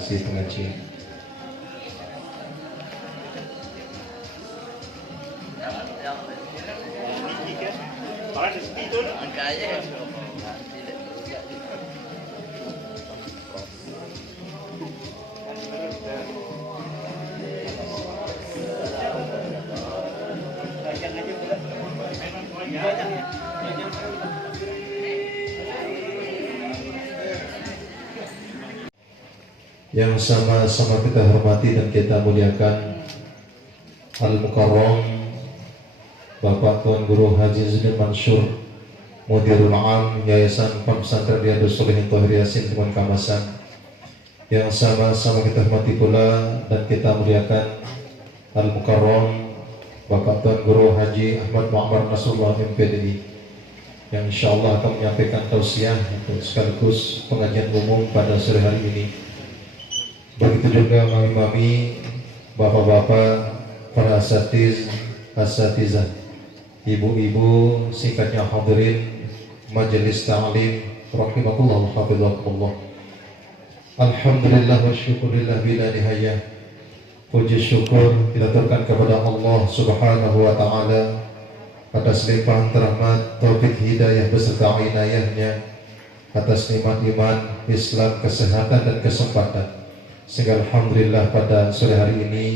mengisi pengajian. Yang sama-sama kita hormati dan kita muliakan Al-Mukarram Bapak Tuan Guru Haji Zunnun Mansur, Mudirul Am Yayasan Pesantren Riyadhus Shalihin Thahir Yasin Tuan Kamasan. Yang sama-sama kita hormati pula dan kita muliakan Al-Mukarram Bapak Tuan Guru Haji Ahmad Muhammad Nasrullah MPDI, yang insyaallah akan menyampaikan tausiah sekaligus pengajian umum pada sore hari ini. Begitu juga mami-mami, bapak-bapak, para asatizah, ibu-ibu, singkatnya hadirin majelis ta'lim rahimakumullah wa hafizakumullah. Alhamdulillah wa syukurillah bila nihayah. Puji syukur kita aturkan kepada Allah Subhanahu wa taala atas limpahan rahmat, taufik, hidayah beserta inayahnya, atas nikmat iman, Islam, kesehatan dan kesempatan, sehingga alhamdulillah pada sore hari ini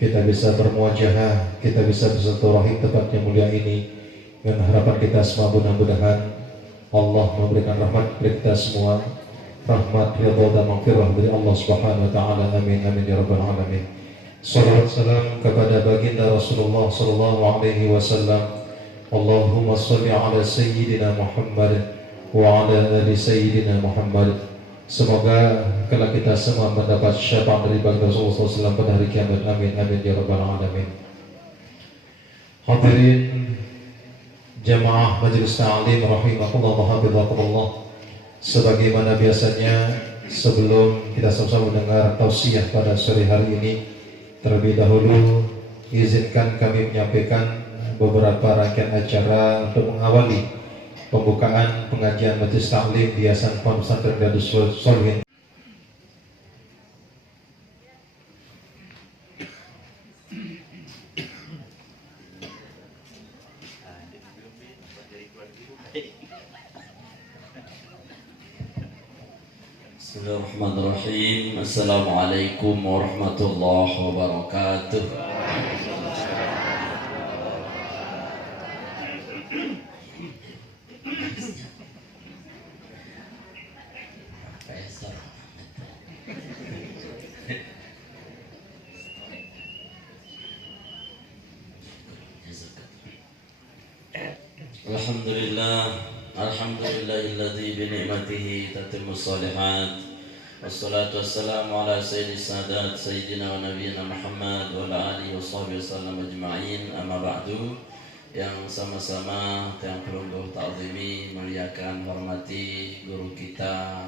kita bisa bermuajahah, kita bisa bersilaturahim tempat yang mulia ini. Dengan harapan kita semua mudah-mudahan Allah memberikan rahmat kepada kita semua, rahmat, ridha dan maghfirah dari Allah Subhanahu wa taala. Amin amin ya rabbal alamin. Salawat salam kepada baginda Rasulullah sallallahu alaihi wasallam. Allahumma shalli ala sayyidina Muhammad wa ala ali sayyidina Muhammad. Semoga kalau kita semua mendapat syafaat dari baginda Rasulullah SAW pada hari kiamat. Amin amin ya rabbal alamin. Hadirin jamaah majelis ta'lim rahimakumullah wa hafizakumullah. Sebagaimana biasanya, sebelum kita sama-sama mendengar tausiah pada sore hari ini, terlebih dahulu izinkan kami menyampaikan beberapa rangkaian acara untuk mengawali pembukaan pengajian majelis taklim di Yayasan Pesantren Riyadhus Shalihin. Bismillahirrahmanirrahim. Assalamualaikum warahmatullahi wabarakatuh. Alhamdulillahilladzi bi ni'matihi tatimmus shalihat. Wassalatu wassalamu ala sayyidis sadat sayyidina wa nabiyyina Muhammad wa ala alihi washabihi wasallam ajma'in. Amma ba'du. Yang sama-sama yang perlu ta'zimi, muliakan, hormati guru kita,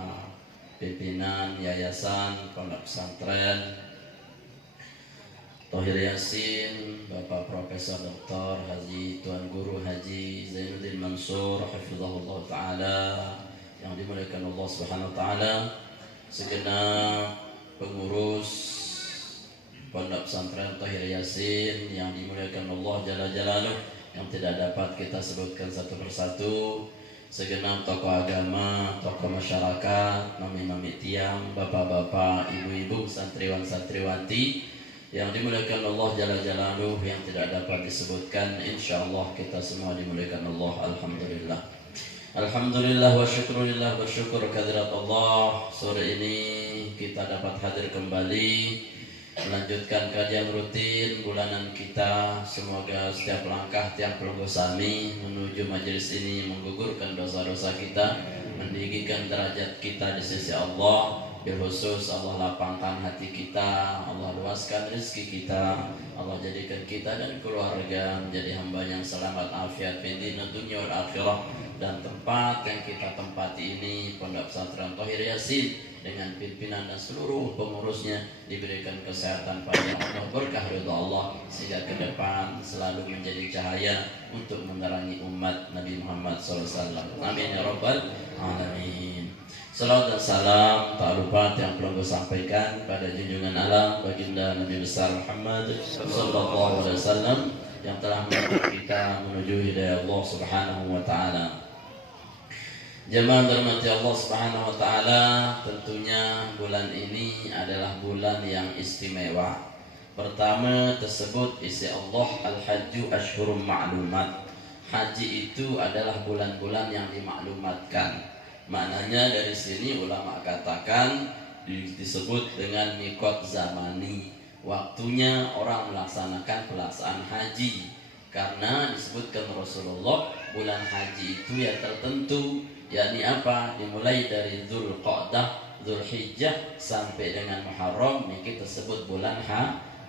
pimpinan yayasan Pondok Pesantren Thahir Yasin, Bapak Profesor Dr. Haji Tuan Guru Haji Zainuddin Mansur hafizahullah taala, yang dimuliakan Allah Subhanahu wa taala, segenap pengurus Pondok Pesantren Thahir Yasin yang dimuliakan Allah Jalla Jalaluh, yang tidak dapat kita sebutkan satu persatu, segenap tokoh agama, tokoh masyarakat, mami-mami tiang, bapak-bapak, ibu-ibu, santriwan-santriwati yang dimuliakan Allah Jalla Jalaluh, yang tidak dapat disebutkan, insyaallah kita semua dimuliakan Allah. Alhamdulillah. Alhamdulillah wa syukurillah, bersyukur kehadirat Allah. Sore ini kita dapat hadir kembali melanjutkan kajian rutin bulanan kita. Semoga setiap langkah tiap pelogosami menuju majelis ini menggugurkan dosa-dosa kita, meninggikan derajat kita di sisi Allah. Khusus Allah lapangkan hati kita, Allah luaskan rezeki kita, Allah jadikan kita dan keluarga menjadi hamba yang selamat afiat fi dunya wal akhirah. Dan tempat yang kita tempati ini, Pondok Pesantren Thahir Yasin, dengan pimpinan dan seluruh pengurusnya diberikan kesehatan pada Allah, berkah ridha Allah, sehingga ke depan selalu menjadi cahaya untuk menerangi umat Nabi Muhammad SAW. Amin ya rabbal alamin. Salawat dan salam tak lupa yang perlu gue sampaikan pada junjungan alam baginda Nabi besar Muhammad sallallahu alaihi wasallam yang telah menuntun kita menuju hidayah Allah Subhanahu wa taala. Jemaah dirahmati Allah Subhanahu wa taala, tentunya bulan ini adalah bulan yang istimewa. Pertama tersebut isi Allah al-hajju asyhurum ma'lumat. Haji itu adalah bulan-bulan yang dimaklumatkan. Maknanya dari sini ulama katakan disebut dengan mikot zamani, waktunya orang melaksanakan pelaksanaan haji. Karena disebutkan Rasulullah bulan haji itu yang tertentu, yakni apa? Dimulai dari Dzulqa'dah, Dzulhijjah sampai dengan Muharram, niki tersebut bulan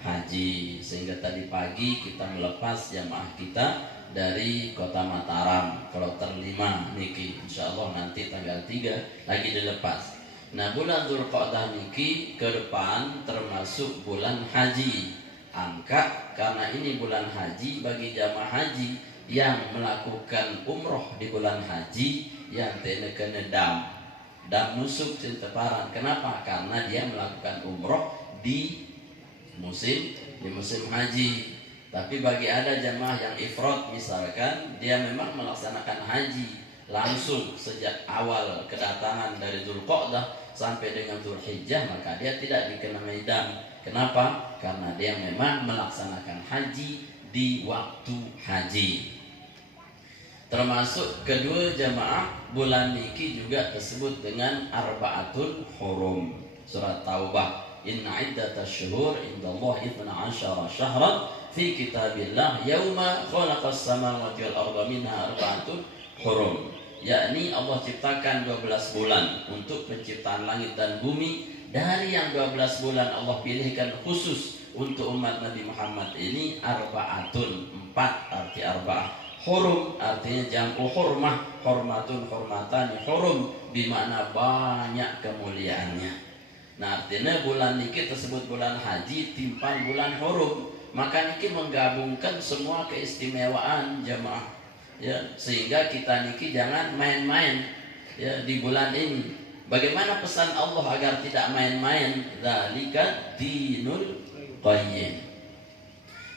haji. Sehingga tadi pagi kita melepas jamaah kita dari kota Mataram, Kloter 5 niki, insyaallah nanti tanggal 3 lagi dilepas. Nah, bulan Dzulqa'dah niki ke depan termasuk bulan haji. Angka karena ini bulan haji, bagi jamaah haji yang melakukan umroh di bulan haji yang kena dam nusuk cinteparan. Kenapa? Karena dia melakukan umroh di musim haji. Tapi bagi ada jamaah yang ifrad, misalkan dia memang melaksanakan haji langsung sejak awal kedatangan dari Dzulqa'dah sampai dengan Dzulhijjah, maka dia tidak dikenai dam. Kenapa? Karena dia memang melaksanakan haji di waktu haji. Termasuk kedua jamaah bulan niki juga tersebut dengan arba'atul hurum. Surat Taubah, inna iddatash syuhur indallahi 12 syahran fi kitabillah yauma khalaqas samawati wal arda minha arba'atul hurum. Yakni Allah ciptakan 12 bulan untuk penciptaan langit dan bumi. Dari yang 12 bulan Allah pilihkan khusus untuk umat Nabi Muhammad ini arba'atun, 4 arti arba'ah. Hurum artinya jam'u hurmah, hormatun hormatan, hurum bermakna banyak kemuliaannya. Nah, artinya bulan niki tersebut bulan haji timpang bulan hurum. Maka niki menggabungkan semua keistimewaan jamaah, ya, sehingga kita niki jangan main-main ya di bulan ini. Bagaimana pesan Allah agar tidak main-main? Dzalika dinul qayyim.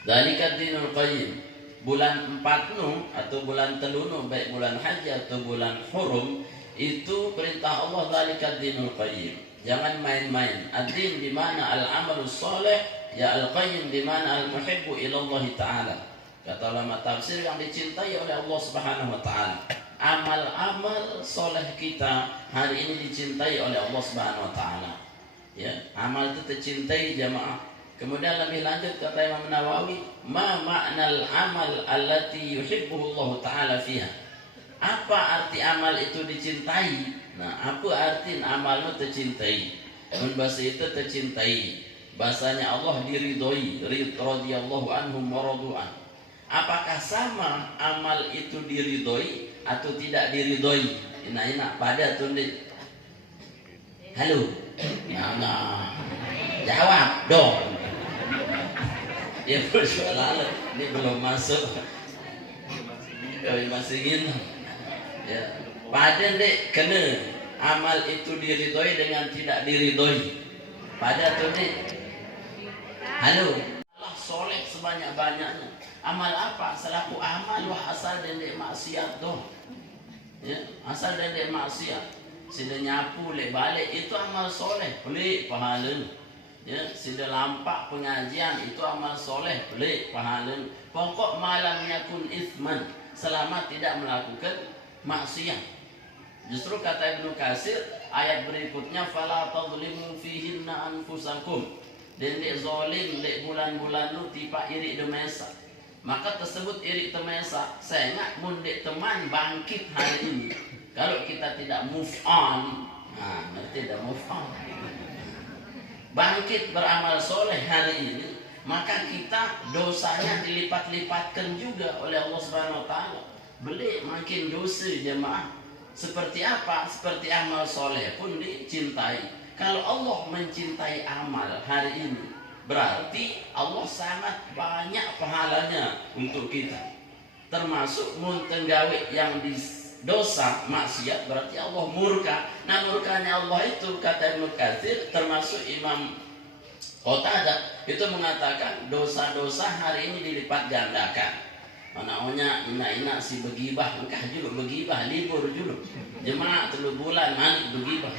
Dzalika dinul qayyim. Bulan 4 atau bulan telunu, baik bulan haji atau bulan hurum, itu perintah Allah dzalika dinul qayyim. Jangan main-main. Ad-din di mana al-amalus saleh, ya al-qayyim di mana al-muhibbu ila Allah taala. Kata ulama tafsir yang dicintai oleh Allah Subhanahu wa taala. Amal-amal soleh kita hari ini dicintai oleh Allah Subhanahu wa taala. Ya, amal itu tercintai jamaah. Kemudian lebih lanjut kata Imam Nawawi, ma ma'nal amal allati yuhibbuhu Allah taala fiha. Apa arti amal itu dicintai? Nah, apa arti amalmu tercintai? Mun bahasa itu tercintai. Bahasanya Allah diridhoi, radhiyallahu anhum wa radu'an. Apakah sama amal itu diridhoi atau tidak diridhoi? Enak-enak pada tuh nih. Halo. Nah. Jawab dong. Ya persoalan ini belum masuk. Masih ingin. Ya. Pada dek kena amal itu diridhoi dengan tidak diridhoi. Pada tuh nih. Halo. Allah soleh sebanyak-banyaknya. Amal apa? Selaku amal wah asal dendek maksiat doh. Ya, asal dendek maksiat. Sida nyapu le balik itu amal soleh, pelik pahala. Ya, sida lampak pengajian itu amal soleh, pelik pahala. Pokok malam yakun ithman, selama tidak melakukan maksiat. Justru kata Ibnu Katsir ayat berikutnya fala tadhlimu fihinna anfusakum. Dendek zalim dek bulan-bulan nu tipa iri demesa. Maka tersebut iri temesa. Saya ingat mundek teman bangkit hari ini. Kalau kita tidak move on, nah ngerti tidak move on. Bangkit beramal soleh hari ini, maka kita dosanya dilipat-lipatkan juga oleh Allah Subhanahu Wa Taala. Beli makin dosa jemaah. Seperti apa? Seperti amal soleh pun dicintai. Kalau Allah mencintai amal hari ini, berarti Allah sangat banyak pahalanya untuk kita. Termasuk muntenggawe yang dosa, maksiat, berarti Allah murka. Nah, murkanya Allah itu, kata Ibnu Katsir, termasuk Imam Qatadah itu mengatakan dosa-dosa hari ini dilipat gandakan. Namanya ina si begibah, engkah juga begibah, libur juga. Jemaah 3 bulan manik begibah.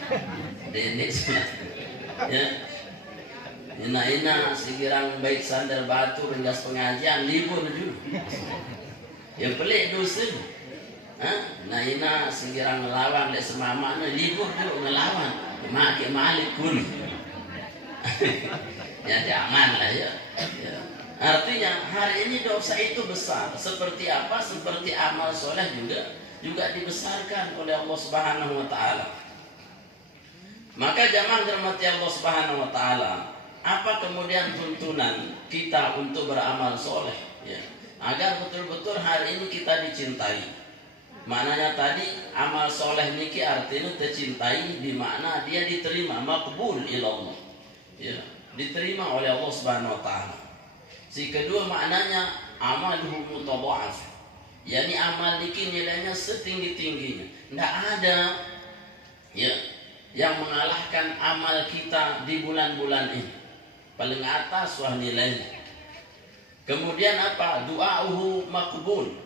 Dendek ya. Ina si girang baik sandal batu ringgas pengajian libur juga. Ya pelik dosa. Nah ina singgiran ngelawan lek semama libur dulu ngelawan make malik kun. Ya jangan lah ya. Artinya hari ini dosa itu besar. Seperti apa? Seperti amal soleh juga dibesarkan oleh Allah Subhanahu wa taala. Maka jamaah dirahmati Allah Subhanahu wa taala, apa kemudian tuntunan kita untuk beramal soleh ya, agar betul-betul hari ini kita dicintai. Maknanya tadi amal soleh niki artinya tercintai, di mana dia diterima, maqbul ilallah ya, diterima oleh Allah Subhanahu wa taala. Si kedua maknanya amaluhu mutadha'af, yakni amal niki nilainya setinggi-tingginya. Tidak ada ya yang mengalahkan amal kita di bulan-bulan ini. Paling atas wah nilainya. Kemudian apa? Du'auhu maqbul,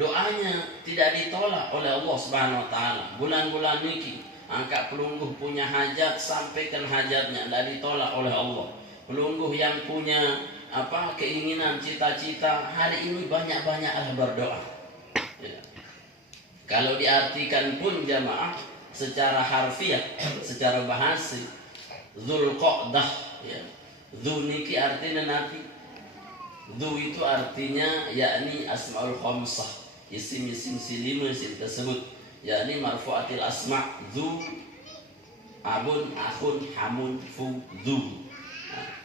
doanya tidak ditolak oleh Allah Subhanahu wa taala. Bulan-bulan niki angkat pelungguh punya hajat, sampaikan hajatnya, tidak ditolak oleh Allah. Pelungguh yang punya keinginan, cita-cita, hari ini banyak-banyaklah berdoa ya. Kalau diartikan pun jamaah secara harfiah, secara bahasa, Dzulqa'dah ya. Dzu niki artinya nanti. Dzu itu artinya yakni asmaul khamsah, isim-isim silima isim tersebut, yakni marfu'atil asma', dzu, abun, akhun, hamun, fu, dzu.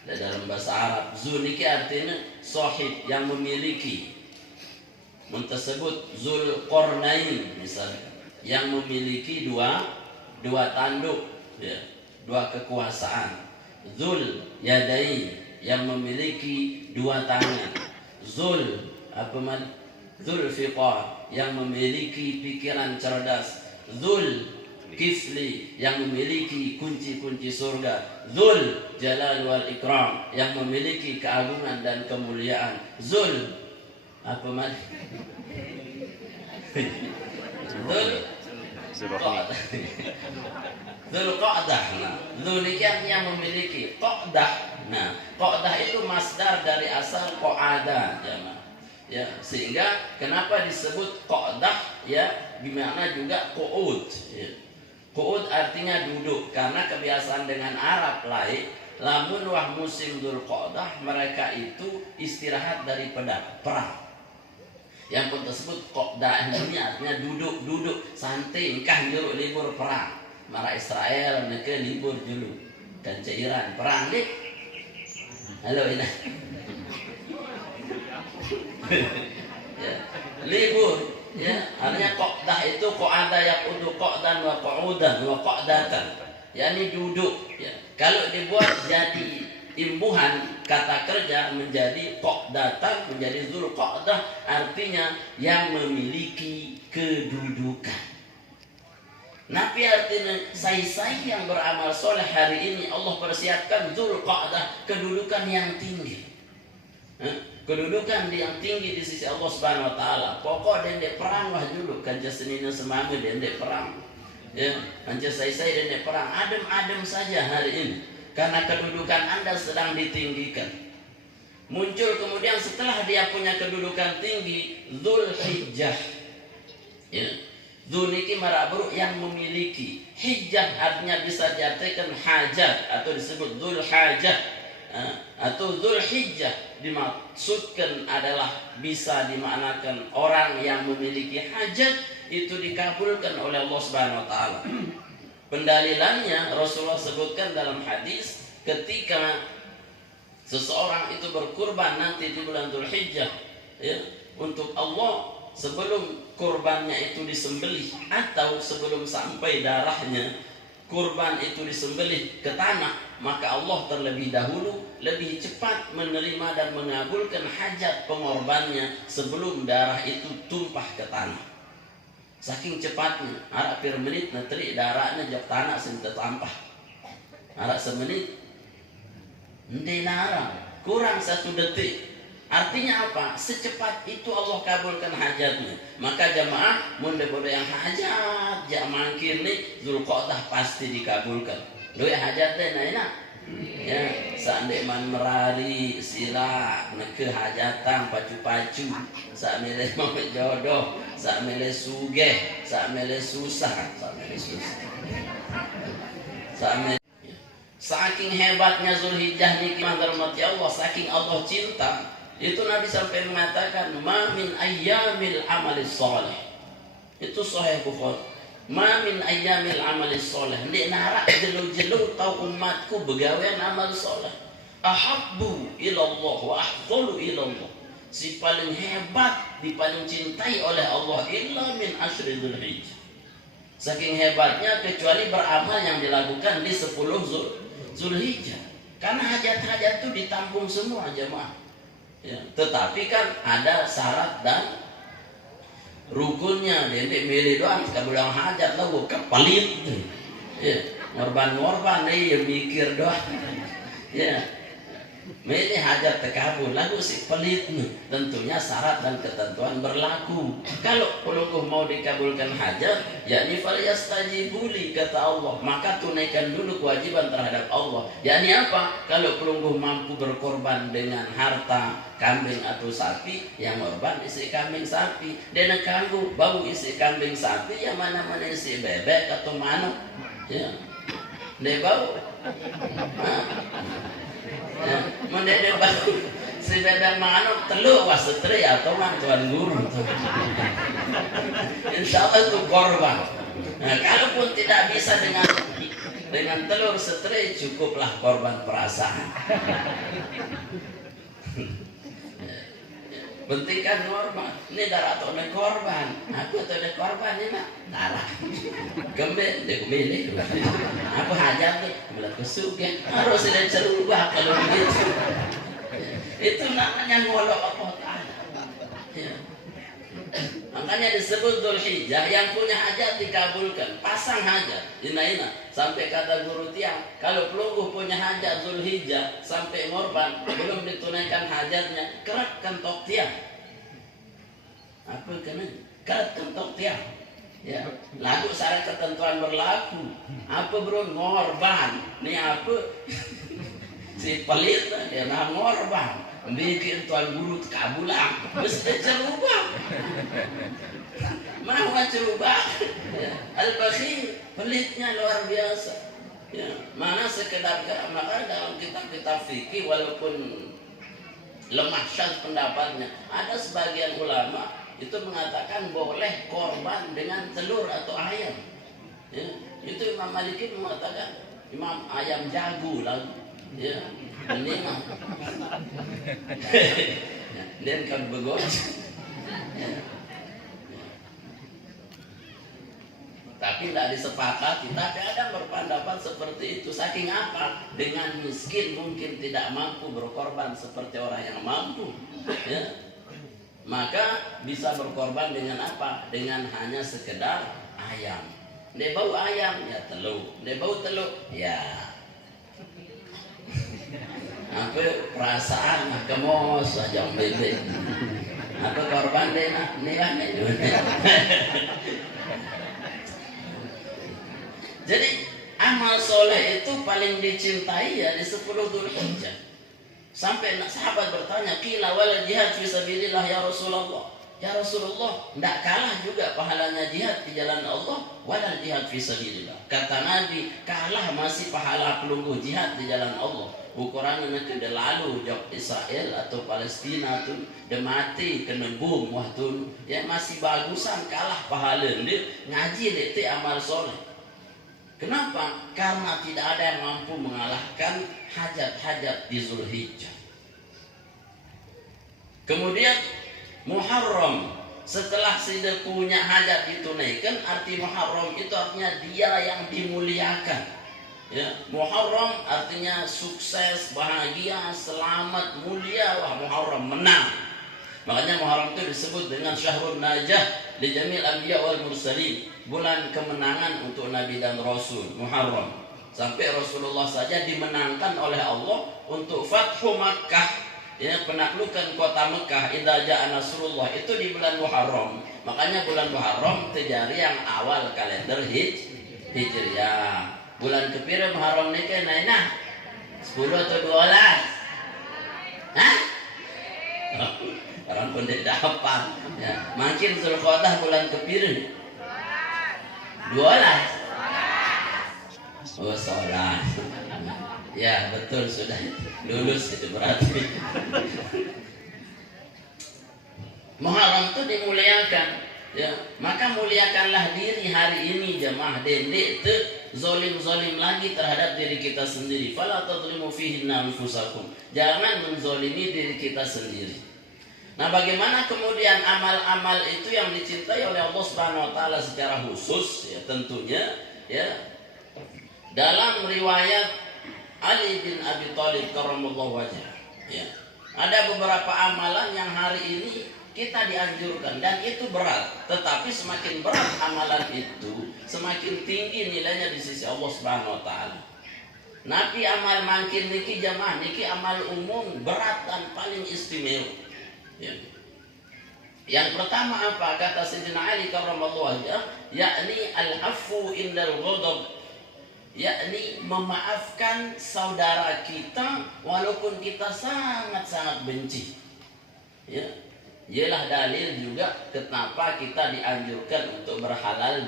Nah, dalam bahasa Arab dzu niki artinya sahib, yang memiliki. Tersebut Dzulqarnain misalnya, yang memiliki dua tanduk ya, 2 kekuasaan. Dzul yadain, yang memiliki 2 tangan. Dzulfiqar, yang memiliki pikiran cerdas. Dzul kifli, yang memiliki kunci-kunci surga. Dzul jalal wal ikram, yang memiliki keagungan dan kemuliaan. Dzul Dzulqa'dah. Dzul ini yang memiliki. Qa'dah. Nah, qa'dah itu masdar dari asal qa'ada jemaah. Ya, sehingga kenapa disebut qa'dah ya, gimana juga qu'ud ya. Qu'ud artinya duduk, karena kebiasaan dengan Arab lain, lamun wah musim Dzulqa'dah mereka itu istirahat dari perang. Yang pun tersebut qa'dah ini artinya duduk santai, engkah juruk libur perang. Mara Israel mereka libur dulu dan cairan perang nih. Halo ini. Ya, libur ya, artinya qa'dah itu qa'ada yaqudu qa'dan wa qu'udan wa qa'datan, yakni duduk ya. Kalau dibuat jadi imbuhan kata kerja menjadi qa'datan, menjadi Dzulqa'dah, artinya yang memiliki kedudukan. Nabi artinya saya yang beramal soleh hari ini Allah persiapkan Dzulqa'dah, kedudukan yang tinggi. Kedudukan yang tinggi di sisi Allah Subhanahu wa taala. Pokok dendek perang wah dulu kanca senina semame dendek perang. Ya, kanca saya dendek perang, adem-adem saja hari ini. Karena kedudukan Anda sedang ditinggikan. Muncul kemudian setelah dia punya kedudukan tinggi, Dzulhijjah. Ya. Dzuniki marabru, yang memiliki. Hijjah artinya bisa diartikan hajat atau disebut Dzulhajjah atau Dzulhijjah, dimaksudkan adalah bisa dimaknakan orang yang memiliki hajat itu dikabulkan oleh Allah Subhanahu wa taala. Pendalilannya Rasulullah sebutkan dalam hadis, ketika seseorang itu berkurban nanti di bulan Dzulhijjah ya, untuk Allah, sebelum kurbannya itu disembelih atau sebelum sampai darahnya kurban itu disembelih ke tanah, maka Allah terlebih dahulu lebih cepat menerima dan mengabulkan hajat pengorbannya sebelum darah itu tumpah ke tanah. Saking cepatnya, arak per menit natri daraknya jok tanah sing tetampah. Arak semenit, ente nara kurang 1 detik. Artinya apa? Secepat itu Allah kabulkan hajatnya. Maka jamaah mudah-mudah yang hajat, jamaah kini Zulqa'dah pasti dikabulkan. Lu ya hajat deh, nah enak. Ya, saat man merari sila neke hajatan pacu-pacu, saat milih mau jodoh, saat milih sugeh, saat milih susah, saking hebatnya Zulhijjah niki rahmati Allah, saking Allah cinta. Itu Nabi sampai mengatakan, ma min ayyamil amalis soleh. Itu Sahih Bukhari. Ma min ayyamil amalis soleh. Nek narak jelu-jelu tau umatku begawean amal soleh. Ahabbu ilallah wa afdalu ilallah. Si paling hebat, di paling cintai oleh Allah illa min asyri Dzulhijjah. Saking hebatnya kecuali beramal yang dilakukan di 10 Zulhijjah. Karena hajat-hajat itu ditampung semua jemaah. Ya, tetapi kan ada syarat dan rukunnya. Dia milih doang kabulang hajat lah bukan pelit. Ya, ngorban nih mikir doang. Ya, milih hajat terkabul lagu si pelit nih. Tentunya syarat dan ketentuan berlaku. Kalau pelungguh mau dikabulkan hajat, yakni falyastajibuli kata Allah, maka tunaikan dulu kewajiban terhadap Allah. Yakni apa? Kalau pelungguh mampu berkorban dengan harta kambing atau sapi, yang korban isi kambing sapi. Dan kanggu bau isi kambing sapi, yang mana-mana isi bebek atau manuk. Ya, dia bau. Ya, mendede bau si bebek manuk telur wasetri atau tuan guru. Insya Allah itu korban. Nah, kalaupun tidak bisa dengan telur setri, cukuplah korban perasaan. Pentingkan korban. Ini darah atau korban. Aku atau korban ini nak darah. Kembali dia milih. Aku hajat nih, bilang kesugen. Harus ada cerubah kalau begitu. Itu namanya ngolok apa Ta'ala. Ya. Makanya disebut Dzulhijjah, yang punya hajat dikabulkan. Pasang hajat, ina sampai kata guru tiang, kalau pelungguh punya hajat Dzulhijjah sampai ngorban belum ditunaikan hajatnya, kerat kentok tiang. Apa kena? Kerat kentok tiang. Ya, lagu syarat ketentuan berlaku. Apa bro ngorban? Nih apa? Si pelit dia nak ngorban. Bikin tuan guru kabulang, mesti cerubah. Mau cerubah? Ya. Al-Bakhil, pelitnya luar biasa. Ya. Mana sekedar maka dalam kitab-kitab fikih walaupun lemah syadz pendapatnya, ada sebagian ulama itu mengatakan boleh korban dengan telur atau ayam. Ya. Itu Imam Maliki mengatakan Imam ayam jago lah. Ya. Ini mah dan kan begos. Tapi tidak disepakati. Tapi ada berpendapat seperti itu. Saking apa? Dengan miskin mungkin tidak mampu berkorban seperti orang yang mampu. Ya. Maka bisa berkorban dengan apa? Dengan hanya sekedar ayam. Dia bau ayam, ya telur. Dia bau telur, ya apa perasaan kemos aja bebek. Apa korban deh nak nih. Jadi amal soleh itu paling dicintai ya di 10 Dzulhijjah. Sampai sahabat bertanya, qila wal jihad fi sabilillah ya Rasulullah. Ya Rasulullah, tidak kalah juga pahalanya jihad di jalan Allah, walal jihad fi sabilillah. Kata Nabi, kalah masih pahala pelungguh jihad di jalan Allah. Ukurannya ke lalu jok Israel atau Palestina tuh de mati kena bom waktu ya masih bagusan kalah pahala dia ngaji itu amal soleh. Kenapa? Karena tidak ada yang mampu mengalahkan hajat-hajat di Dzulhijjah. Kemudian Muharram, setelah sudah punya hajat ditunaikan, arti Muharram itu artinya dia yang dimuliakan. Ya, Muharram artinya sukses, bahagia, selamat, mulia. Wah, Muharram menang. Makanya Muharram itu disebut dengan Syahrul Najah li jamil anbiya wal mursalin, bulan kemenangan untuk nabi dan rasul, Muharram. Sampai Rasulullah saja dimenangkan oleh Allah untuk Fathu Makkah, ya, penaklukan kota Mekah, idza jaa nasrullah, itu di bulan Muharram. Makanya bulan Muharram terjadi yang awal kalender Hijriah. Bulan kepira Muharram niki naina 10 atau 12? Hah? Orang pun tidak hafal. Ya, makin Zulqa'dah bulan kepira 12. Oh, sholat. Ya, betul, sudah lulus itu berarti. Muharram itu dimuliakan, ya. Maka muliakanlah diri hari ini jemaah, dendek itu zolim lagi terhadap diri kita sendiri. Fala tadlimu fihinna anfusakum. Jangan menzolimi diri kita sendiri. Nah, bagaimana kemudian amal-amal itu yang dicintai oleh Allah Subhanahu wa taala secara khusus, ya, tentunya, ya. Dalam riwayat Ali bin Abi Thalib karramallahu wajhah, ya, ada beberapa amalan yang hari ini kita dianjurkan dan itu berat, tetapi semakin berat amalan itu, semakin tinggi nilainya di sisi Allah Subhanahu wa taala. Nabi amal makin niki jamaah niki amal umum berat dan paling istimewa. Ya. Yang pertama apa kata Sayyidina Ali karramallahu wajhah, yakni al-afwu indal ghadab, yakni memaafkan saudara kita walaupun kita sangat-sangat benci. Ya. Ialah dalil juga kenapa kita dianjurkan untuk berhalal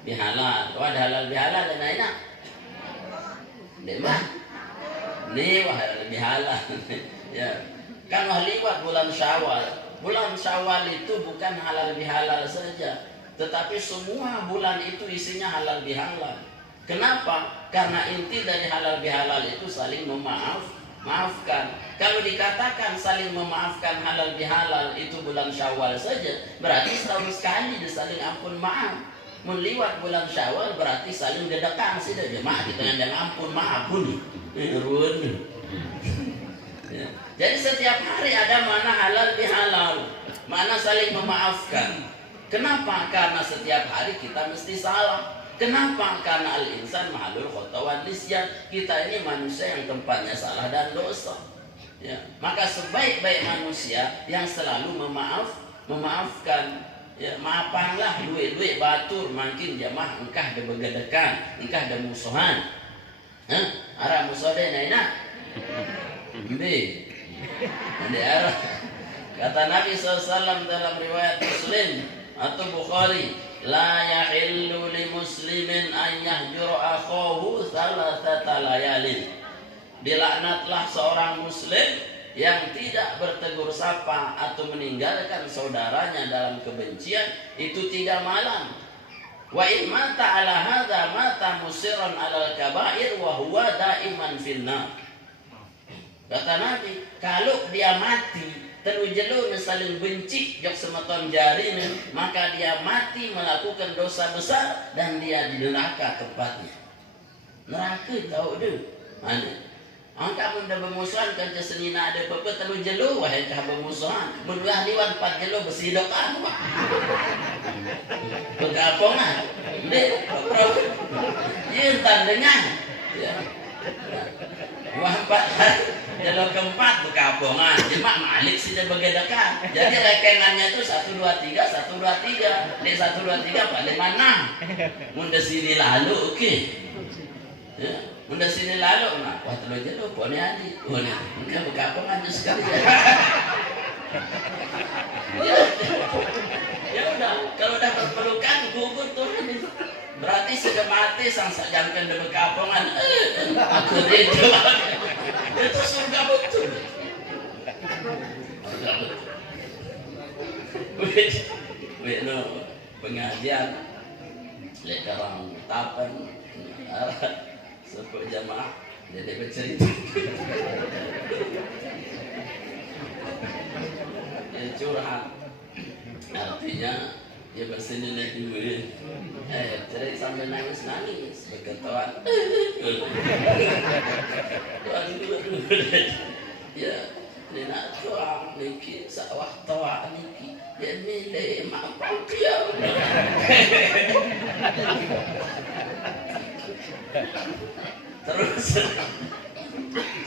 bihalal. Wah, halal bihalal dan enak. Demah. Nih wah halal bihalal. Ya. Kan wah liwat bulan Syawal. Bulan Syawal itu bukan halal bihalal saja, tetapi semua bulan itu isinya halal bihalal. Kenapa? Karena inti dari halal bihalal itu saling maafkan. Kalau dikatakan saling memaafkan halal bihalal itu bulan Syawal saja, berarti setahun sekali saling ampun maaf. Meliwat bulan Syawal berarti saling dedekan sih dah jemaah kita yang ampun maaf pun. Ya. Jadi setiap hari ada mana halal bihalal, mana saling memaafkan. Kenapa? Karena setiap hari kita mesti salah. Kenapa? Karena al-insan mahalul khata wan nisyan. Kita ini manusia yang tempatnya salah dan dosa. Ya. Maka sebaik-baik manusia yang selalu memaafkan. Ya, maafkanlah duit batur makin jamaah engkah de begedekan, engkah de musuhan. Arah musuh deh naina. Ini arah. Kata Nabi SAW dalam riwayat Muslim atau Bukhari, la yahillu li muslimin an yahjura akhahu thalathata layalin. Dilaknatlah seorang muslim yang tidak bertegur sapa atau meninggalkan saudaranya dalam kebencian itu 3 malam. Wa in mata ala hadza mata musiran alal kabair wa huwa daiman finnar. Kata Nabi, kalau dia mati terujelu saling benci jok semeton jari, maka dia mati melakukan dosa besar dan dia di neraka tempatnya. Neraka tahu deh. Mana? Angka benda bermusuhan kan senina ada apa terujelu wahai kah bermusuhan. Menduah liwan 4 jelo bersidokan. Berkapongan. Dek, pro. Ye dengar. Ya. Wah 4 jelo keempat berkapongan. Jemak malik sih dia begedakan. Jadi rekengannya itu 1 2 3 1 2 3. Dek 1 2 3 paling mana? Munda sini lalu oke. Ya. Munda sini lalu nah, wah terus jelo pone adi. Oh nih, enggak berkapongan sekali. Ya udah, kalau udah berpelukan gugur turun itu. Berarti sudah mati sang sajangkan de berkapongan. Aku itu. Itu surga betul. Wih, no pengajian lekarang tapan sepuluh jamaah jadi bercerita. Ya curhat. Artinya ya bersini lagi duit. Cerai sambil nangis berketawa. Ya, ini nak tuang niki sawah tawa niki. dia milih apa dia. Terus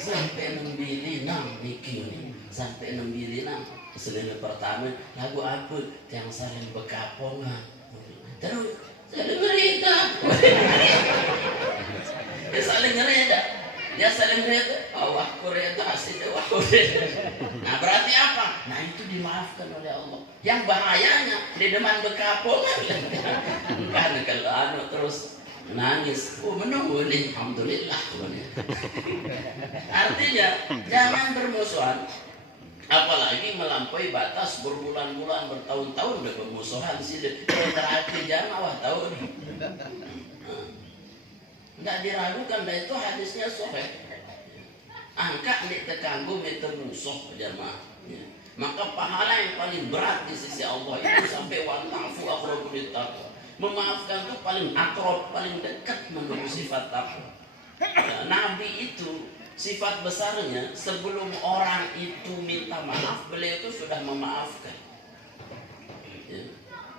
sampai nembili nang mikir nih, sampai nembili nang selena pertama lagu apa yang saling bekapongan. Terus saling ngereda, dia saling ngereda. Dia saling reda, wah kureda asli wah kureda. Nah berarti apa? Nah itu dimaafkan oleh Allah. Yang bahayanya di depan bekapongan kan kalau terus nangis, menunggu nih, alhamdulillah. Artinya jangan bermusuhan, apalagi melampaui batas berbulan-bulan, bertahun-tahun udah bermusuhan sih. Terakhir jangan awal tahun. Nggak diragukan, dan itu hadisnya sahih. Angka nih terganggu itu musuh jamaah. Maka pahala yang paling berat di sisi Allah itu sampai wa'fu aqrabu lit-taqwa. Memaafkan itu paling akrab, paling dekat menuju sifat takwa. Nabi itu sifat besarnya sebelum orang itu minta maaf, beliau itu sudah memaafkan.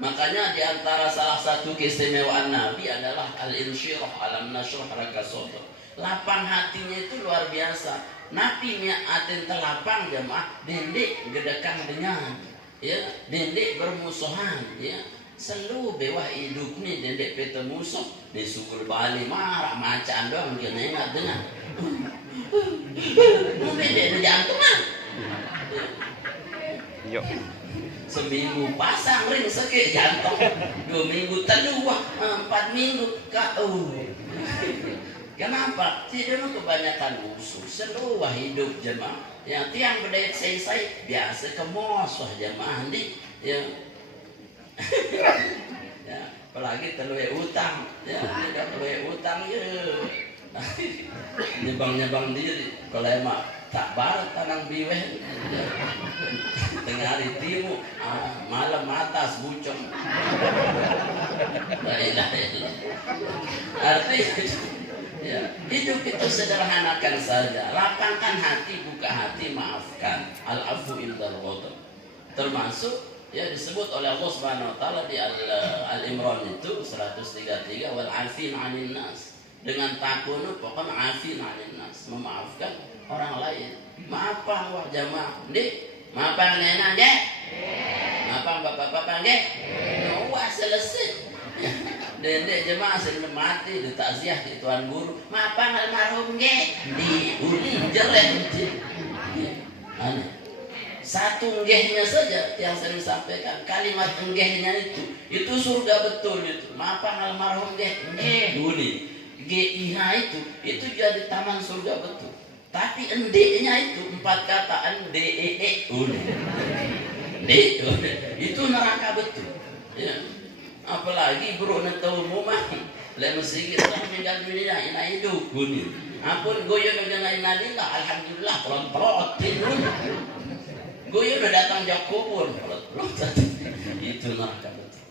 Makanya di antara salah satu keistimewaan Nabi adalah al-insyirah alam nasyrah raka sadr. Lapang hatinya itu luar biasa. Nabi nya aten telapang jemaah, dendek gedekang dengan ya, dendek bermusuhan ya. Selalu bewah hidup nih dendek peta musuh, di sukul Bali marah macan doang dia nengak dengan. Mungkin dia jantungan. Yuk. Seminggu pasang ring sakit jantung, 2 minggu teluah, 4 minggu kenapa? Tidak kebanyakan musuh, seluruh hidup jemaah. Yang tiang berdaya saya biasa kemos wah jemaah nih, ya. Ya, apalagi terlalu utang, ya, tidak terlalu utang ya. Nyebang diri, kalau emak tak barat tanang biweh. Tengah hari timur, malam atas bucong. La ilaha illallah. Artinya ya, hidup itu sederhanakan saja. Lapangkan hati, buka hati, maafkan. Al-afu indal ghadab. Termasuk ya disebut oleh Allah Subhanahu wa taala di Al-Imran itu 133 wal 'afin 'anil nas. Dengan takun pokoknya 'afin 'anil nas, memaafkan orang lain. Maafkan wah jamaah. Maafkan nenek deh. Maafkan bapak-bapak deh. Wah selesai. Dendek jemaah sering mati di takziah di tuan guru. Maafkan almarhum deh. Diuli jelek. Aneh. Satu enggehnya saja yang sering sampaikan, kalimat enggehnya itu surga betul itu. Maafkan almarhum deh. Diuli. GIH itu jadi taman surga betul. Tapi endeknya itu 4 kata NDEE itu neraka betul ya. Apalagi bro netau mumah lain sikit lah meninggal dunia ina hidup bunyi ampun goyo dengan inalillah alhamdulillah pelot-pelotin goyo udah datang jauh kubur pelot-pelot itu neraka betul.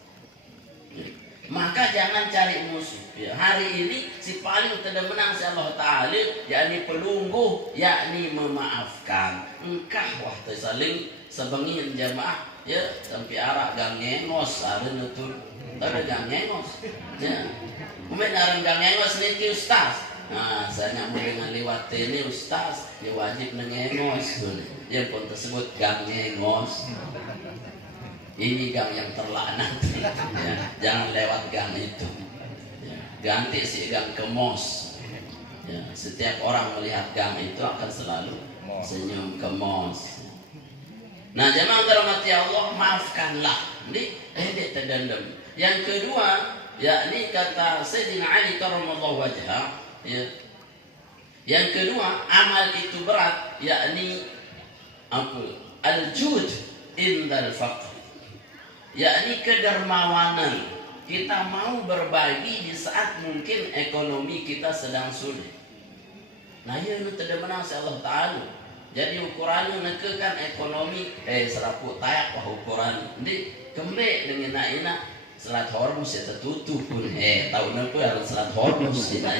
Maka jangan cari musuh ya. Hari ini si paling tidak menang si Allah Ta'ala yakni pelungguh, yakni memaafkan. Engkah wah saling sebengin jamaah ya sampai arak gang ngengos ada nutur ada gang ngengos ya. Mungkin orang gang ngengos nih ustaz. Nah saya mau dengan lewat ini ustaz ya wajib nengengos ya pun tersebut gang ngengos. Ini gang yang terlaknat ya. Jangan lewat gang itu ya. Ganti si gang ke mos ya. Setiap orang melihat gang itu akan selalu senyum ke mos. Nah jemaah dirahmati Allah, maafkanlah ini terdendam. Yang kedua yakni kata Sayyidina Ali karramallahu wajhah ya. Yang kedua amal itu berat yakni apa? Al-jud indal faqr, yakni kedermawanan. Kita mau berbagi di saat mungkin ekonomi kita sedang sulit. Nah ini tidak menang si Allah Ta'ala. Jadi ukurannya nekekan ekonomi seraput tayak wah ukuran di kembali dengan ina selat hormus ya tertutup pun tahun apa harus selat hormus ina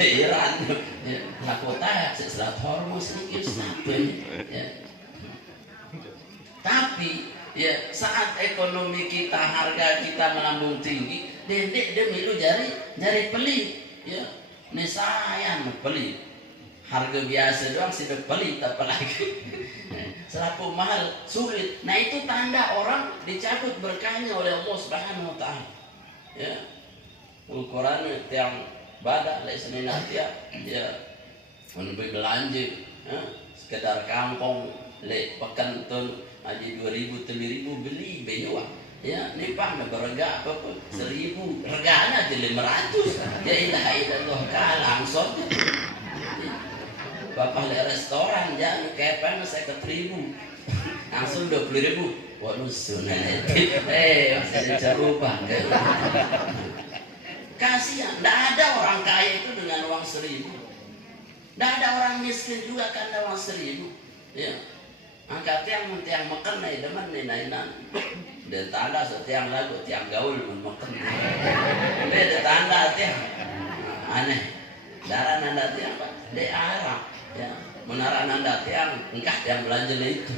Iran ya laku tayak selat hormus ini kisah ya. Tapi ya saat ekonomi kita, harga kita melambung tinggi, dendek demi lu jari pelit, ya. Ini saya pelit. Harga biasa doang sudah pelit, apalagi selaku mahal sulit. Nah itu tanda orang dicabut berkahnya oleh Allah Subhanahu Wa Taala. Ya, ukuran yang badak lek senin ya, menurut belanja, sekedar kampung lek pekan ton aja 2.000 3.000 beli bewa ya nipah na berega apa pun 1.000 regana aja 500 ya ilaha illallah langsung bapak le restoran jangan kepen saya ke 1.000 langsung 20.000 waduh sunan masih coba kasihan. Tidak ada orang kaya itu dengan uang 1.000, tidak ada orang miskin juga karena uang 1.000 ya. Angkat tiang makan naik deman nainan. Dia tanda setiang lagu tiang gaul makan. Dia tanda tiang aneh. Darah nanda tiang apa? Dia arah. Ya, menara nanda tiang engkah yang belanja itu.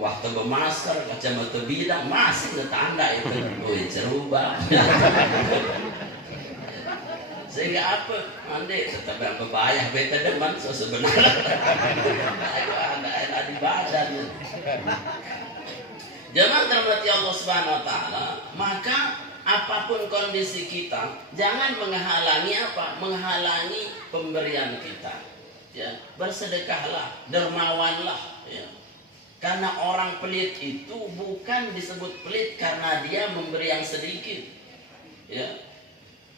Waktu bermasker kacamata bidang masih tanda itu. Woi cerubah. Sehingga apa? Nanti tetap yang berbahaya beta deman sebenarnya. Ada di badan. Jemaah terhormati Allah Subhanahu Wa Taala, maka apapun kondisi kita, jangan menghalangi apa? Menghalangi pemberian kita. Ya, bersedekahlah, dermawanlah. Ya. Karena orang pelit itu bukan disebut pelit karena dia memberi yang sedikit. Ya.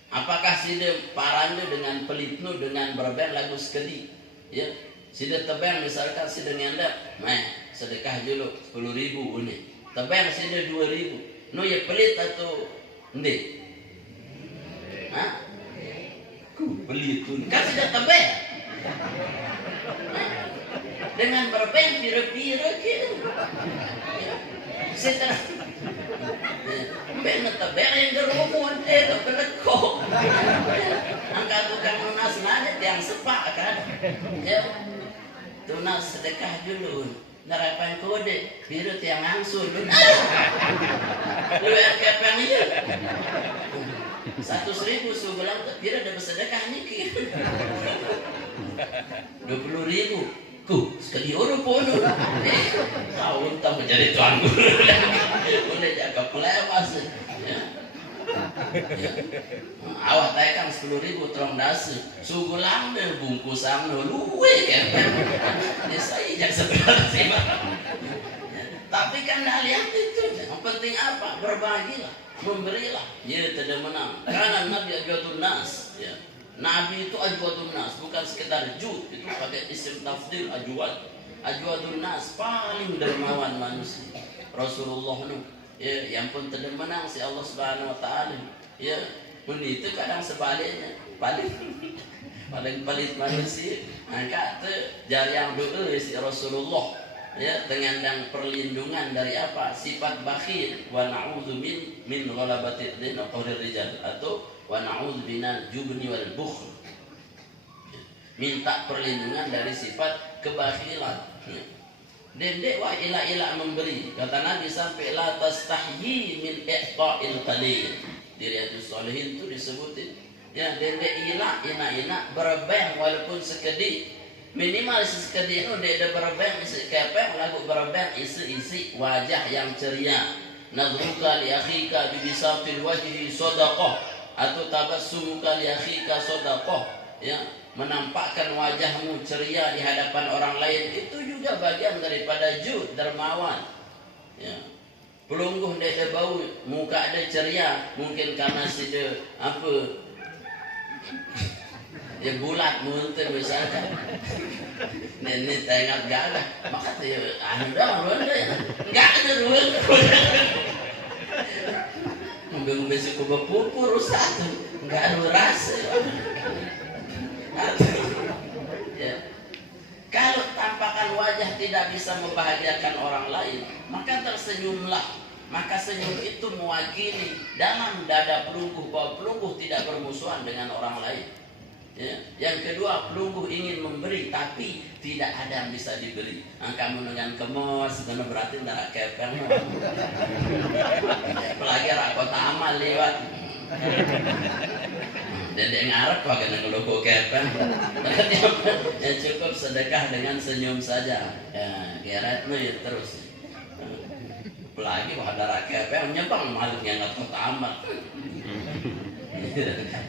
Apakah sida parandu dengan pelitnu dengan berben lagu sekedi ya sida tebeng misalkan sida ngendap sedekah dulu 10.000 ini tebeng sida 2.000 no ya pelit atau ende ku pelit tu kan sida tebeng dengan berben pira-pira gitu sida benar tabel yang gerumon pelekok angkat tukang lunas nanya yang sepak kan ya tunas sedekah dulu nerapan kode biru tiang angsul lu kepeng iya 100.000 sebulan biru ada bersedekah nih 20.000 sekali orang pun tahu entah menjadi tuan guru boleh jaga pelepas ya. Awak taykan 10.000 terong dasi sugulang deh bungkusan luwe kan ini saya jak sebenarnya tapi kan lihat itu yang penting apa berbagilah memberilah ya tidak menang karena Nabi Ajwadun Nas ya. Nabi itu ajwadun nas, bukan sekedar jud, itu pakai isim tafdil ajwadun nas, paling dermawan manusia. Rasulullah ya, yang pun tidak menang si Allah Subhanahu Wa Taala. Ya, pun itu kadang sebaliknya, paling pelit manusia. Angkat jari yang doa si Rasulullah ya dengan yang perlindungan dari apa? Sifat bakhil wa na'udzu min ghalabatid din wa qahrir rijal atau wa na'udzu minal jubni wal bukhl. Minta perlindungan dari sifat kebakhilan. Dendek wa ila memberi. Kata Nabi sampai la tastahyi min iqa'il qalil. Di Riyadhus Shalihin itu disebutin. Ya dendek ina berebeng walaupun sekedip. Minimal sekedip itu dia berebeng isi kepeng lagu berebeng isi wajah yang ceria. Nadruka li akhika bi bisatil wajhi sadaqah. Atau tabassumuka li akhika sadaqah ya menampakkan wajahmu ceria di hadapan orang lain itu juga bagian daripada jud dermawan ya pelungguh dia bau muka dia ceria mungkin karena sida apa ya bulat muntah misalkan ini tengah gagah maka dia anda enggak ada ruang ngomong besok berpupur Ustaz enggak ada rasa ya. Kalau tampakan wajah tidak bisa membahagiakan orang lain maka tersenyumlah maka senyum itu mewakili dalam dada pelungguh bahwa pelungguh tidak bermusuhan dengan orang lain Ya. Yang kedua, pelungguh ingin memberi tapi tidak ada yang bisa diberi. Kamu dengan kemos, karena berarti tidak kepeng. Apalagi rakota amal lewat. Jadi ngarep kok kena ngeluku kepeng. Berarti apa? Ya cukup sedekah dengan senyum saja. Ya, geret nih terus. Apalagi kalau ada kepeng nyebang malu yang nggak kota amal.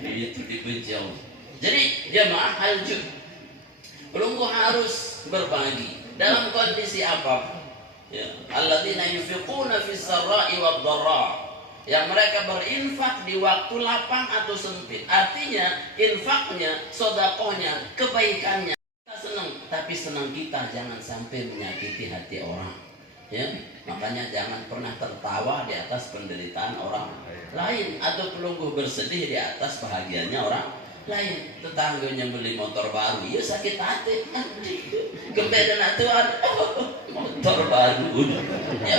Itu dibenci Allah. Jadi jemaah haljud, pelungguh harus berbagi dalam kondisi apapun. Ya, alladzina yunfiquna fis sarra'i wad dharra, yang mereka berinfak di waktu lapang atau sempit. Artinya infaknya, sedekahnya, kebaikannya. Kita senang, tapi senang kita jangan sampai menyakiti hati orang. Ya, makanya jangan pernah tertawa di atas penderitaan orang lain atau pelungguh bersedih di atas bahagianya orang lain. Tetangganya beli motor baru, ya sakit hati. Kemudian itu ada motor baru. Ya,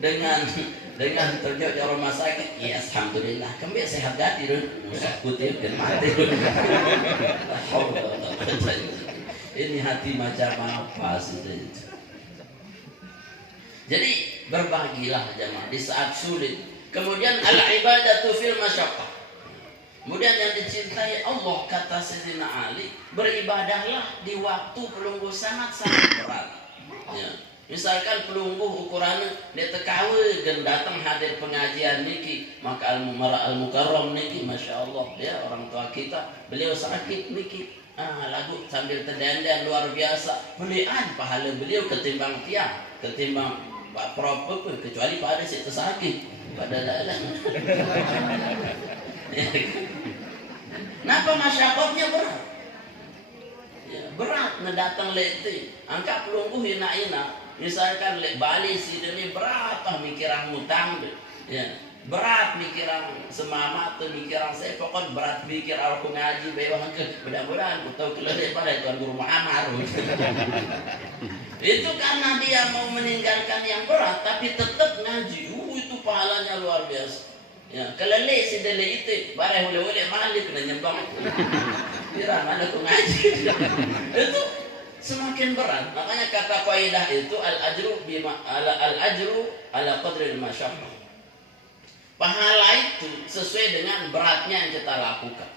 dengan terjauh rumah sakit, ya alhamdulillah. Kemudian sehat hati dulu, musuh putih dan mati. Ini hati macam apa sih? Jadi berbagilah jemaah di saat sulit. Kemudian al-ibadatu fil masyaqqah. Kemudian yang dicintai Allah, kata Sayyidina Ali, beribadahlah di waktu pelungguh sangat-sangat berat. Ya. Misalkan pelungguh ukurannya dia tekawe dan datang hadir pengajian niki, maka al-mukarram niki, masya Allah ya, orang tua kita beliau sakit niki, lagu sambil terdendang luar biasa, belian pahala beliau ketimbang tiang, ketimbang Pak Prof pun, kecuali pada si sakit pada dalam. Kenapa masyarakatnya berat? Ya, berat ngedatang leti, angka pelungguh ina-ina. Misalkan lek Bali si demi berapa mikiran hutang, ya berat mikiran semama atau mikiran saya pokok berat mikir aku ngaji bewang ke mudah-mudahan atau kelihatan pada Tuan Guru Muhammad. Itu karena dia mau meninggalkan yang berat tapi tetap ngaji. Itu pahalanya luar biasa. Ya, kelele si dele itu barang oleh malik kena nyembang. Kira mana aku ngaji. Itu semakin berat. Makanya kata kaidah itu al-ajru ala qadri al-masyaqqah. Pahala itu sesuai dengan beratnya yang kita lakukan.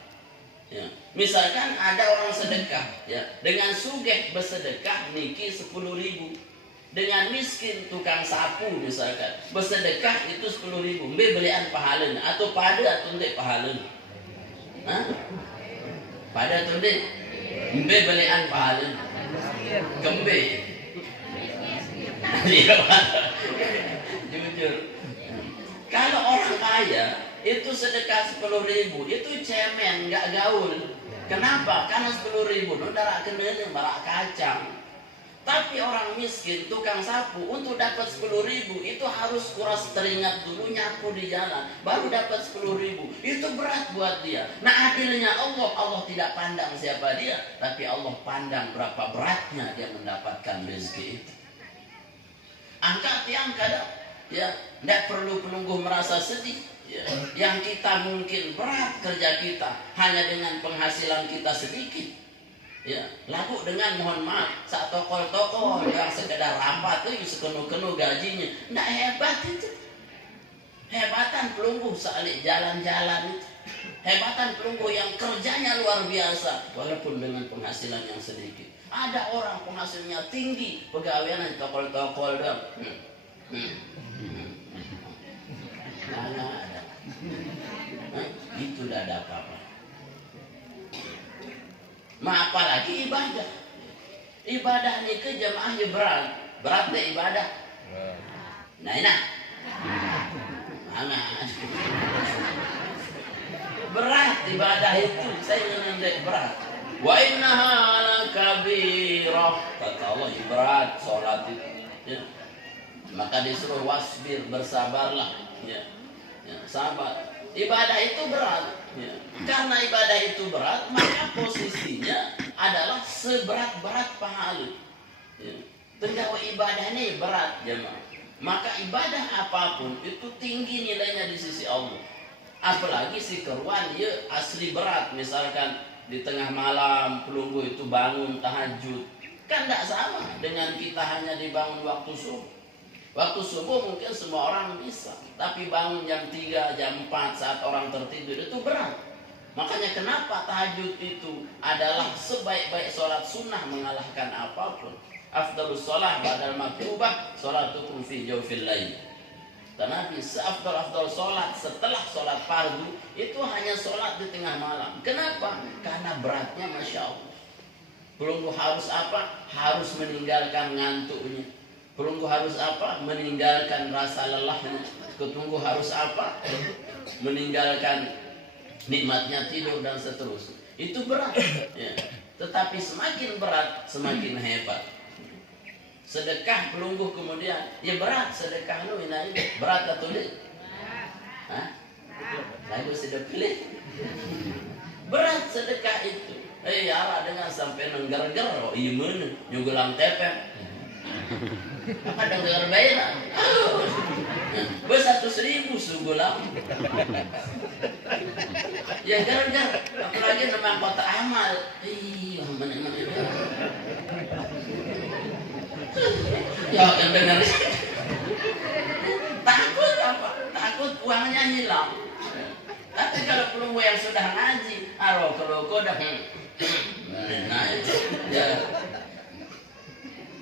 Ya. Misalkan ada orang sedekah, ya, dengan sugih bersedekah niki 10.000. Dengan miskin tukang sapu misalkan bersedekah itu 10.000. Mbe belian pahalanya atau pada atau ndek pahalanya? Hah? Pada atau ndek? Mbe belian pahalanya. Kembe. Jujur. Kalau orang kaya itu sedekah 10.000 itu cemen, nggak gaul. Kenapa? Karena 10.000 itu darah kenanya barak kacang. Tapi orang miskin, tukang sapu, untuk dapat 10.000 itu harus kuras teringat dulu nyapu di jalan, baru dapat 10.000. Itu berat buat dia. Nah adilnya Allah tidak pandang siapa dia, tapi Allah pandang berapa beratnya dia mendapatkan rezeki itu. Angkat yang kadang, ya, tidak perlu pelungguh merasa sedih. Ya. Yang kita mungkin berat kerja kita hanya dengan penghasilan kita sedikit. Ya, laku dengan mohon maaf saat tokol-tokol yang sekedar rampat itu sekenu-kenu gajinya, nggak hebat itu. Hebatan pelungguh salik jalan-jalan itu. Hebatan pelungguh yang kerjanya luar biasa walaupun dengan penghasilan yang sedikit. Ada orang penghasilannya tinggi, pegawaian tokol-tokol dong. Nggak ada. Itu tidak ada apa-apa. Ma apalagi ibadah. Ibadah ni ke jemaahnya berat. Berat deh ibadah. Nah enak. Mana? Berat ibadah itu. Saya ngendek berat. Wa innaha lakabirah. Kata Allah berat salat itu. Ya. Maka disuruh wasbir, bersabarlah. Ya. Ya, sabar. Ibadah itu berat. Ya. Karena ibadah itu berat, maka posisinya adalah seberat-berat pahala. Ya. Tenggawa ibadah ini berat, jemaah. Maka ibadah apapun itu tinggi nilainya di sisi Allah. Apalagi si keruan ya asli berat, misalkan di tengah malam pelunggu itu bangun tahajud, kan tidak sama dengan kita hanya dibangun waktu subuh. Waktu subuh mungkin semua orang bisa, tapi bangun jam 3, jam 4 saat orang tertidur itu berat. Makanya kenapa tahajud itu adalah sebaik-baik sholat sunnah mengalahkan apapun. Afdalus sholat ba'dal maktubah sholatukum fi jawfil lail. Dan Nabi seafdal-afdal sholat setelah sholat fardu itu hanya sholat di tengah malam. Kenapa? Karena beratnya Masya Allah. Pelunggu harus apa? Harus meninggalkan ngantuknya. Pelunggu harus apa? Meninggalkan rasa lelahnya. Pelunggu harus apa? Meninggalkan nikmatnya tidur dan seterusnya. Itu berat. Ya. Tetapi semakin berat, semakin hebat. Sedekah pelungguh kemudian, ya berat sedekah lu ini berat atau tidak? Hah? Lagu sudah pilih. Berat sedekah itu. Ya dengan sampai nengger-ger, oh iya mana? Nyugulang tepeng. Apa dengar bayar? Gue 100.000 sugulang. Ya gar-gar, apalagi nama kota amal. Iya mana? Ya yang benar. Takut apa? Takut uangnya hilang. Tapi kalau pelunggu yang sudah ngaji, kalau kau dah nah itu ya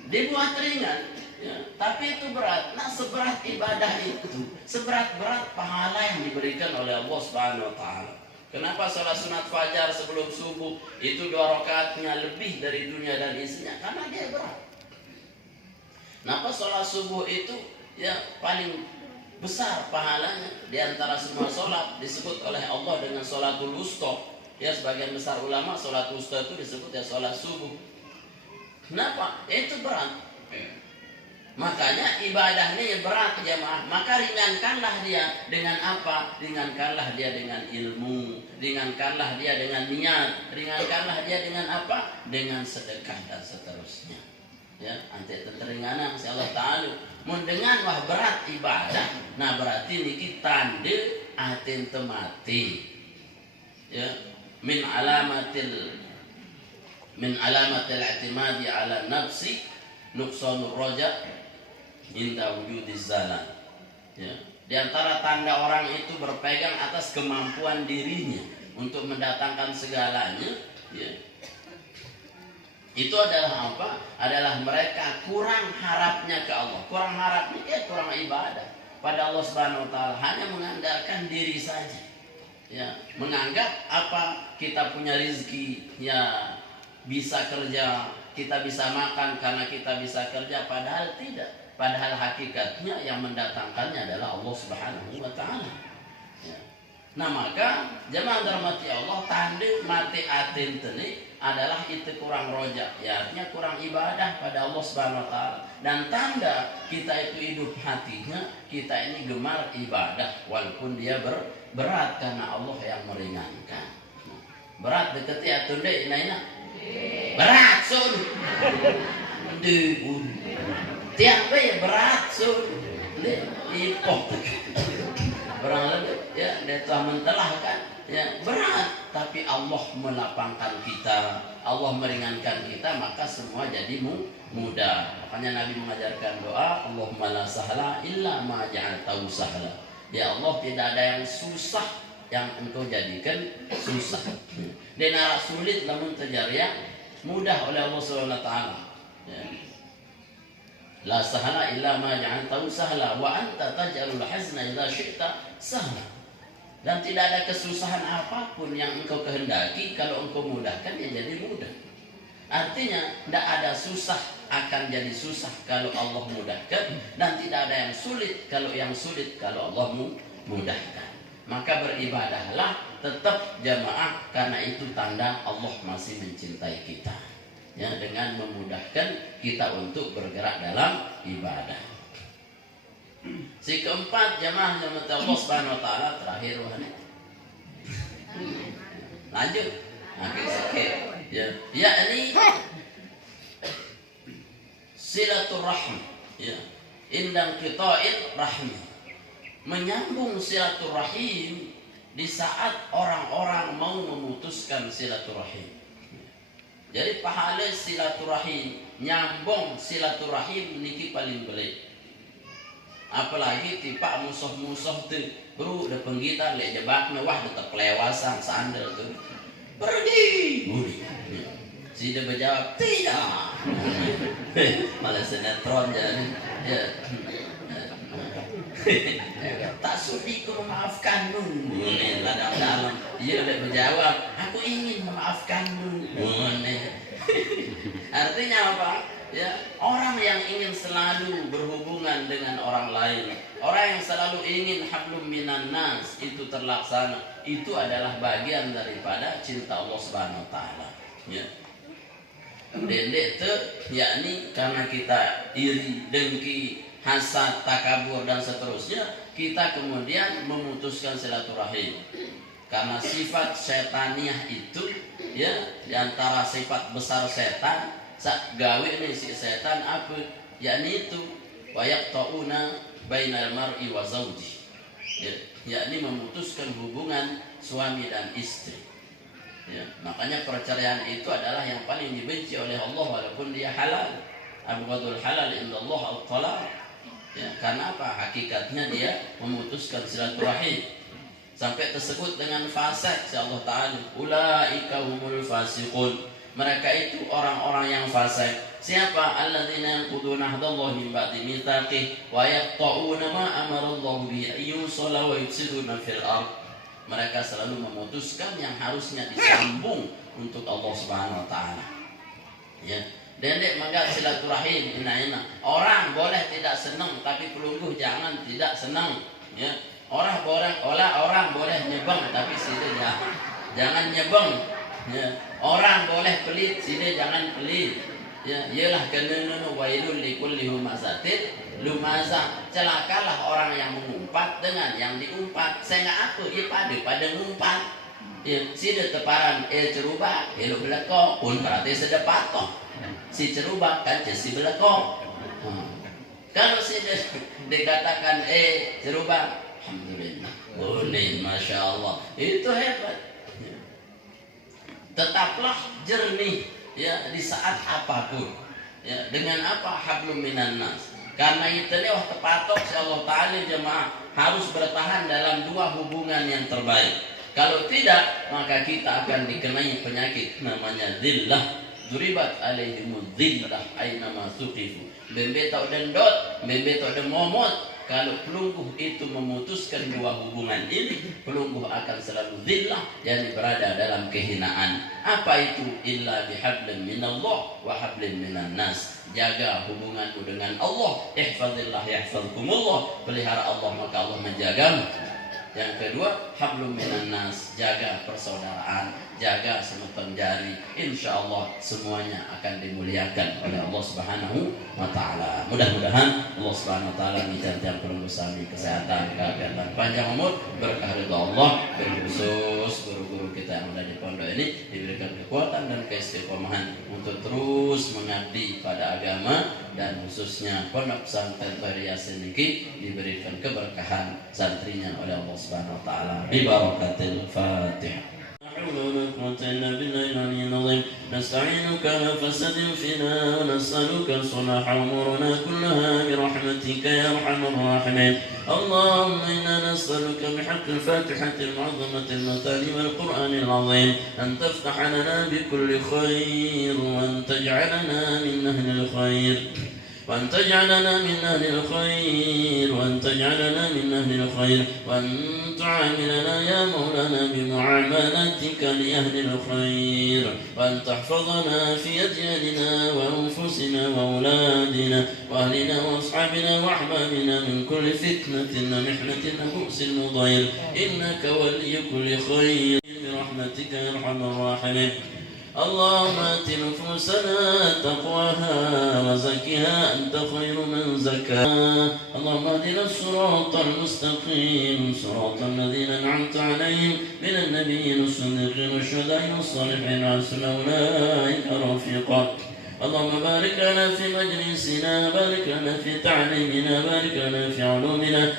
dibuat ringan ya. Tapi itu berat. Nah seberat ibadah itu, seberat-berat pahala yang diberikan oleh Allah Subhanahu Wa Taala. Kenapa sholat sunat fajar sebelum subuh itu 2 rakaatnya lebih dari dunia dan isinya? Karena dia berat. Kenapa sholat subuh itu ya paling besar pahalanya di antara semua sholat, disebut oleh Allah dengan sholatul wusta. Ya sebagian besar ulama sholat wusta itu disebut ya sholat subuh. Kenapa? Itu berat. Makanya ibadahnya ya berat jamaah. Maka ringankanlah dia dengan apa? Ringankanlah dia dengan ilmu, ringankanlah dia dengan niat, ringankanlah dia dengan apa? Dengan sedekah dan seterusnya. Ya, anti teringanan si Allah Ta'ala. Mendengar wah berat ibadah, nah berarti niki tanda atin temati. Ya, min alamatil i'timadi ala nafsi nuqsanur raja inda wujudiz zalan. Ya, di antara tanda orang itu berpegang atas kemampuan dirinya untuk mendatangkan segalanya, ya. Itu adalah apa? Adalah mereka kurang harapnya ke Allah. Kurang harapnya ya kurang ibadah pada Allah Subhanahu Wa Taala, hanya mengandalkan diri saja. Ya, menganggap apa kita punya rezeki, ya bisa kerja, kita bisa makan karena kita bisa kerja, padahal tidak. Padahal hakikatnya yang mendatangkannya adalah Allah Subhanahu Wa Taala. Ya. Nah maka jemaah dirahmati Allah, tanda mati atin teni adalah itu kurang rojak, ya artinya kurang ibadah pada Allah Subhanahu Wa Taala. Dan tanda kita itu hidup hatinya, kita ini gemar ibadah walaupun dia berat karena Allah yang meringankan. Berat deketi atau ndek inaina? Berat sun. Deun. Tiang bae berat sun. Ipok. Barang ya dia telah mentelahkan ya berat, tapi Allah melapangkan kita, Allah meringankan kita, maka semua jadi mudah. Makanya Nabi mengajarkan doa, Allahumma la sahla illa ma ja'altahu sahla. Ya Allah, tidak ada yang susah yang engkau jadikan susah. Dan arah sulit namun terjadi mudah oleh Allah Subhanahu Wa Taala. Ya. La sahla illa ma ja'altahu sahla wa anta taj'alul hazna idza syi'ta sahla. Dan tidak ada kesusahan apapun yang engkau kehendaki, kalau engkau mudahkan ya jadi mudah. Artinya tidak ada susah akan jadi susah kalau Allah mudahkan, dan tidak ada yang sulit kalau Allah mudahkan. Maka beribadahlah tetap jamaah, karena itu tanda Allah masih mencintai kita. Ya, dengan memudahkan kita untuk bergerak dalam ibadah. Si keempat jamaah yang Allah Subhanahu Wa Taala terakhir wahana. Lanjut. Oke. Ya, yakni silaturahim. Ya. Indang qita'il rahim. Menyambung silaturahim di saat orang-orang mau memutuskan silaturahim. Jadi pahala silaturahim, nyambung silaturahim niki paling belik. Apalagi tipak musuh-musuh tu, bro, udah penggitar lek jebakna wah tetap kelewasan sandal tu. Pergi. Si dia berjawab tidak. Malah sinetron jadi. Ya. Tak sudi ku memaafkanmu. Ini dalam. Dia udah berjawab, aku ingin memaafkanmu. Artinya apa? Ya, orang yang ingin selalu berhubungan dengan orang lain, orang yang selalu ingin hablum minan nas itu terlaksana, itu adalah bagian daripada cinta Allah Subhanahu wa taala. Ya. Dendek itu yakni karena kita iri, dengki, hasad, takabur dan seterusnya, kita kemudian memutuskan silaturahim. Karena sifat syaitaniyah itu ya, di antara sifat besar setan, gawe nih si setan apa? Yakni itu wayaqtauna bainal mar'i wa zawji. Ya, yakni memutuskan hubungan suami dan istri. Ya, makanya perceraian itu adalah yang paling dibenci oleh Allah walaupun dia halal. Abghadul halal indallah al-talaq. Ya, karena apa? Hakikatnya dia memutuskan silaturahim. Sampai tersebut dengan fasik si Allah Ta'ala, ulaika humul fasiqun. Mereka itu orang-orang yang fasik. Siapa? Alladzina yanquduna ahdallahi min ba'di mitsaqih wa yaqta'una ma amarallahu bihi ayyusala wa yufsiduna fil ardh. Mereka selalu memutuskan yang harusnya disambung untuk Allah Subhanahu wa taala. Ya. Dendek mangga silaturahim ina. Orang boleh tidak senang tapi pelungguh jangan tidak senang. Ya. Orang boleh nyebeng tapi sida jangan nyebeng. Ya. Orang boleh pelit, sini jangan pelit. Ya, ialah kena wailul likulli humazatin lumazah. Celakalah orang yang mengumpat dengan yang diumpat. Saya enggak apa, ia pada ngumpat. Ya, sida teparan cerubak, lu beleko pun berarti sedepatok. Si cerubak kan si beleko. Kalau sida dikatakan cerubak, alhamdulillah. Boleh, masya Allah. Itu hebat. Tetaplah jernih ya di saat apapun ya, dengan apa hablum minan nas. Karena itu wah tepatok si Allah Ta'ala jemaah harus bertahan dalam dua hubungan yang terbaik. Kalau tidak maka kita akan dikenai penyakit namanya dhillah. Duribat alaihimud dhillah aina ma suqifu. Membetok dendot, membetok demomot. Kalau pelungguh itu memutuskan dua hubungan ini, pelungguh akan selalu dhillah, yakni berada dalam kehinaan. Apa itu? Illa bihablin minallah wa hablin minan nas. Jaga hubunganmu dengan Allah. Ihfazillah yahfazkumullah. Pelihara Allah maka Allah menjagamu. Yang kedua, hablum minan nas, jaga persaudaraan, jaga semeton jari. Insya Allah semuanya akan dimuliakan oleh Allah Subhanahu wa taala. Mudah-mudahan Allah Subhanahu wa taala menjadikan pelungguh sami kesehatan, kegiatan panjang umur, berkah ridha Allah, khusus guru-guru kita yang ada di pondok ini diberikan kekuatan dan keistiqomahan untuk terus mengabdi pada agama, dan khususnya pondok pesantren Tohir Yasin ini diberikan keberkahan santrinya oleh Allah Subhanahu wa taala. Bi barakatil Fatihah. نستعينك على فساد فينا ونسألك صلاح أمورنا كلها برحمتك يا أرحم الراحمين. اللهم إنا نسألك بحق الفاتحة المعظمة المثاني والقرآن العظيم أن تفتح لنا بكل خير، وأن تجعلنا من أهل الخير، وأن تجعلنا من أهل الخير، وأن تجعلنا من أهل الخير، وأن تعاملنا يا مولانا بمعاملتك لأهل الخير، وأن تحفظنا في أجيالنا وأنفسنا وأولادنا وأهلنا وأصحابنا وأحبابنا من كل فتنة ومحنة وبؤس وضير، إنك ولي كل خير برحمتك يا أرحم الراحمين. اللهم آت نفوسنا تقواها وزكها أنت خير من زكاها. اللهم اهدنا الصراط المستقيم، صراط الذين أنعمت عليهم من النبيين والصديقين والشهداء والصالحين وحسن أولئك رفيقا. اللهم بارك لنا في مجلسنا، بارك لنا في تعليمنا، بارك لنا في علومنا،